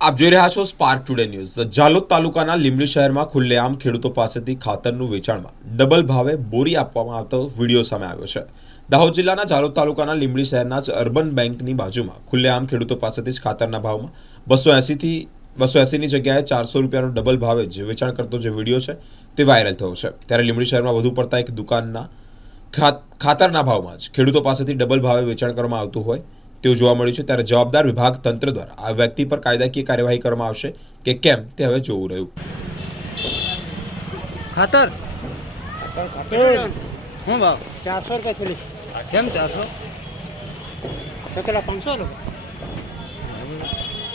આપ જોઈ રહ્યા છો સ્પાર્ક ટુડે ન્યૂઝ જાલોદ તાલુકાના લીંબડી શહેરમાં ખુલ્લેઆમ ખેડૂતો પાસેથી ખાતરનું વેચાણમાં ડબલ ભાવે બોરી આપવામાં આવતો વીડિયો સામે આવ્યો છે. દાહોદ જિલ્લાના જાલોદ તાલુકાના લીંબડી શહેરના જ અર્બન બેંકની બાજુમાં ખુલ્લેઆમ ખેડૂતો પાસેથી જ ખાતરના ભાવમાં બસો એંસીથી બસો એંસીની જગ્યાએ ચારસો રૂપિયાનો ડબલ ભાવે જે વેચાણ કરતો જે વીડિયો છે તે વાયરલ થયો છે. ત્યારે લીંબડી શહેરમાં વધુ પડતા એક દુકાનના ખાત- ખાતરના ભાવમાં જ ખેડૂતો પાસેથી ડબલ ભાવે વેચાણ કરવામાં આવતું હોય તેવું જોવા મળ્યું છે. ત્યારે જવાબદાર વિભાગ તંત્ર દ્વારા આ વ્યક્તિ પર કાયદાકીય કાર્યવાહી કરવામાં આવશે કે કેમ તે હવે જોવું રહ્યું. ખાતર. હું ભાવ? ચારસો રૂપિયા થેલી કેમ ચારસો? તો પેલા પાંચસો ને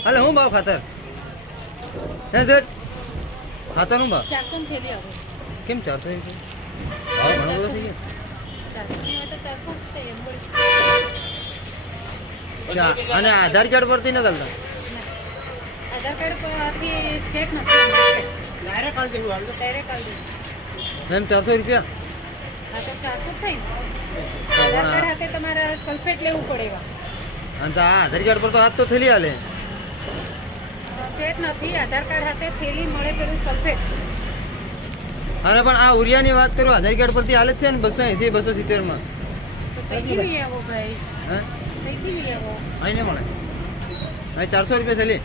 હાલે શું ભાવ ખાતર? હે ખાતર હું ભાવ? ચારસો કેમ ચારસો ભાવ ઘણો બધો થઈ ચારસો ની હોય તો ચારસો જ છે એમ બોલ ચા- અને આધાર કાર્ડ પરથી ન ચાલતા? આધાર કાર્ડ પરથી ચેક નથી ડાયરેક્ટ કાઢી દેવું હાલ ડાયરેક્ટ આવી દેવું. એમ ચારસો રૂપિયા? હા તો ચારસો થાય આધાર કાર્ડ હાથે તમારે સલ્ફેટ લેવું પડે એવા. અને તો આ આધાર કાર્ડ પર તો હાથ તો થેલી હાલે. ચેક નથી. આધાર કાર્ડ હાથે થેલી મળે પેલું સલ્ફેટ. અરે પણ આ ઉરિયાની વાત કરું આધાર કાર્ડ પરથી હાલે જ છે ને બસો એસી બસો સિત્તેરમાં તો કઈ આવો ભાઈ? હે? કઈથી લઈ આવો? અહીં નહીં મળે. અહીં ચારસો રૂપિયા થેલી.